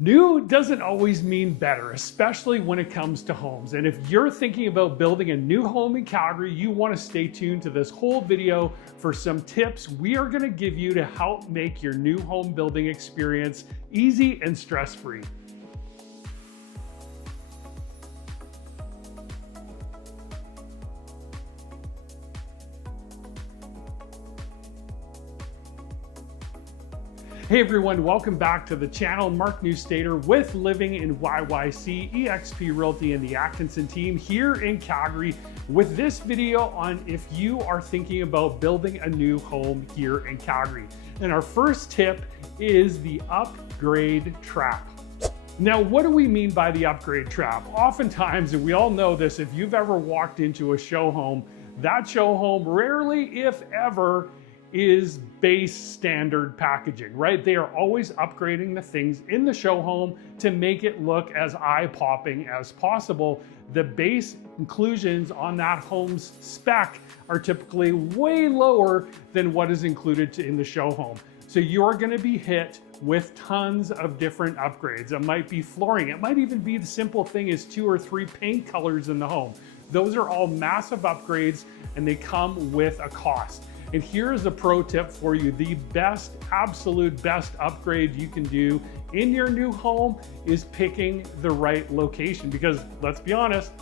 New doesn't always mean better, especially when it comes to homes. And if you're thinking about building a new home in Calgary, you want to stay tuned to this whole video for some tips we are going to give you to help make your new home building experience easy and stress-free. Hey everyone, welcome back to the channel. Mark Newstater with Living in YYC, eXp Realty and the Atkinson team here in Calgary with this video on if you are thinking about building a new home here in Calgary. And our first tip is the upgrade trap. Now, what do we mean by the upgrade trap? Oftentimes, and we all know this, if you've ever walked into a show home, that show home rarely, if ever, is base standard packaging, right? They are always upgrading the things in the show home to make it look as eye-popping as possible. The base inclusions on that home's spec are typically way lower than what is included in the show home. So you're gonna be hit with tons of different upgrades. It might be flooring. It might even be the simple thing as 2 or 3 paint colors in the home. Those are all massive upgrades and they come with a cost. And here's a pro tip for you. The best, absolute best upgrade you can do in your new home is picking the right location, because let's be honest,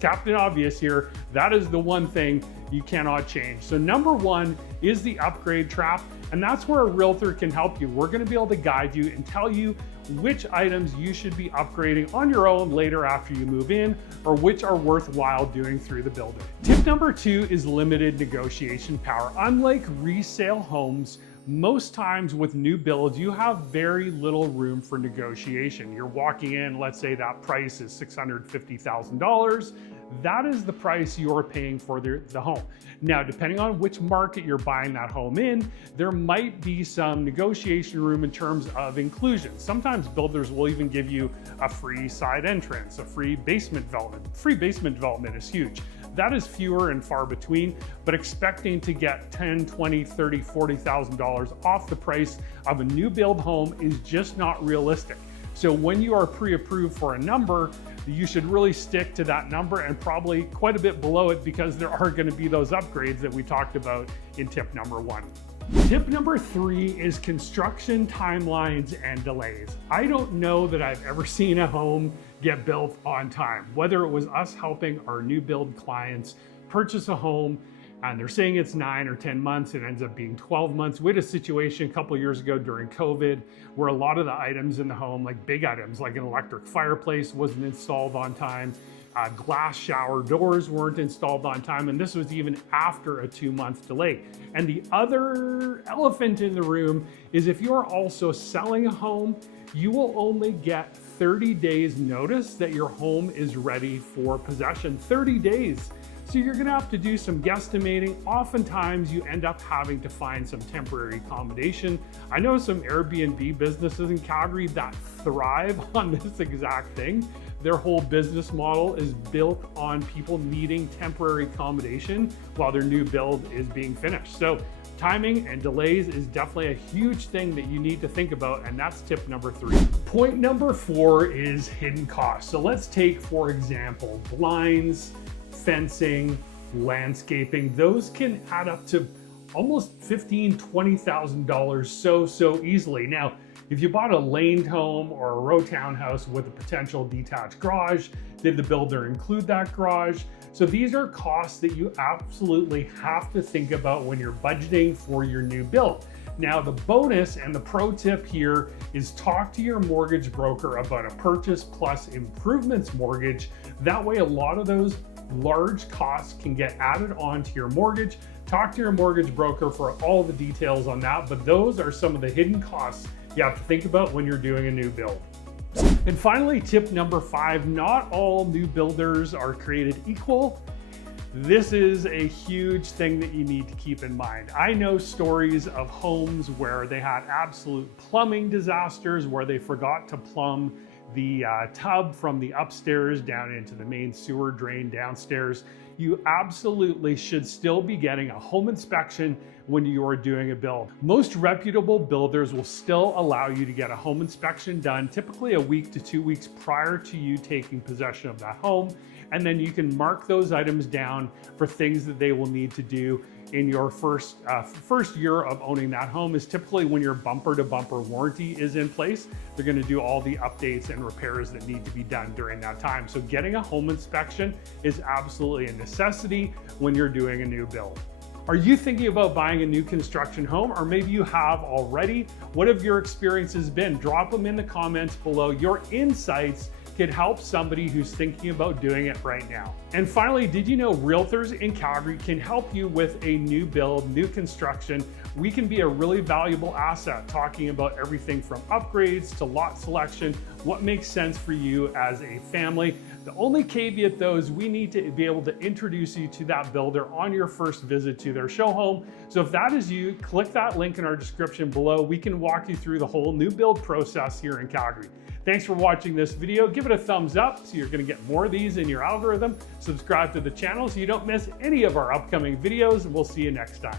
Captain Obvious here, that is the one thing you cannot change. So number one is the upgrade trap, and that's where a realtor can help you. We're gonna be able to guide you and tell you which items you should be upgrading on your own later after you move in, or which are worthwhile doing through the builder. Tip number 2 is limited negotiation power. Unlike resale homes, most times with new builds, you have very little room for negotiation. You're walking in, let's say that price is $650,000. That is the price you're paying for the home. Now, depending on which market you're buying that home in, there might be some negotiation room in terms of inclusions. Sometimes builders will even give you a free side entrance, a free basement development. Free basement development is huge. That is fewer and far between, but expecting to get $10, $20, $30, $40,000 off the price of a new build home is just not realistic. So when you are pre-approved for a number, you should really stick to that number and probably quite a bit below it, because there are going to be those upgrades that we talked about in tip number 1. Tip number 3 is construction timelines and delays. I don't know that I've ever seen a home get built on time, whether it was us helping our new build clients purchase a home and they're saying it's 9 or 10 months, it ends up being 12 months. We had a situation a couple of years ago during COVID where a lot of the items in the home, like big items, like an electric fireplace wasn't installed on time, glass shower doors weren't installed on time, and this was even after a 2-month delay. And the other elephant in the room is if you're also selling a home, you will only get 30 days notice that your home is ready for possession. 30 days. So you're gonna have to do some guesstimating. Oftentimes you end up having to find some temporary accommodation. I know some Airbnb businesses in Calgary that thrive on this exact thing. Their whole business model is built on people needing temporary accommodation while their new build is being finished. So timing and delays is definitely a huge thing that you need to think about, and that's tip number 3. Point number 4 is hidden costs. So let's take, for example, blinds, fencing, landscaping. Those can add up to almost $15,000, $20,000 so easily. Now, if you bought a laned home or a row townhouse with a potential detached garage, did the builder include that garage? So these are costs that you absolutely have to think about when you're budgeting for your new build. Now, the bonus and the pro tip here is talk to your mortgage broker about a purchase plus improvements mortgage. That way, a lot of those large costs can get added on to your mortgage. Talk to your mortgage broker for all the details on that, but those are some of the hidden costs you have to think about when you're doing a new build. And finally, tip number 5, not all new builders are created equal. This is a huge thing that you need to keep in mind. I know stories of homes where they had absolute plumbing disasters, where they forgot to plumb the tub from the upstairs down into the main sewer drain downstairs, you absolutely should still be getting a home inspection when you are doing a build. Most reputable builders will still allow you to get a home inspection done, typically a week to 2 weeks prior to you taking possession of that home. And then you can mark those items down for things that they will need to do in your first year of owning that home. Is typically when your bumper to bumper warranty is in place. They're going to do all the updates and repairs that need to be done during that time. So getting a home inspection is absolutely a necessity when you're doing a new build. Are you thinking about buying a new construction home, or maybe you have already? What have your experiences been? Drop them in the comments below. Your insights could help somebody who's thinking about doing it right now. And finally, did you know realtors in Calgary can help you with a new build, new construction? We can be a really valuable asset, talking about everything from upgrades to lot selection, what makes sense for you as a family. The only caveat though is we need to be able to introduce you to that builder on your first visit to their show home. So if that is you, click that link in our description below. We can walk you through the whole new build process here in Calgary. Thanks for watching this video. Give it a thumbs up so you're going to get more of these in your algorithm. Subscribe to the channel so you don't miss any of our upcoming videos, and we'll see you next time.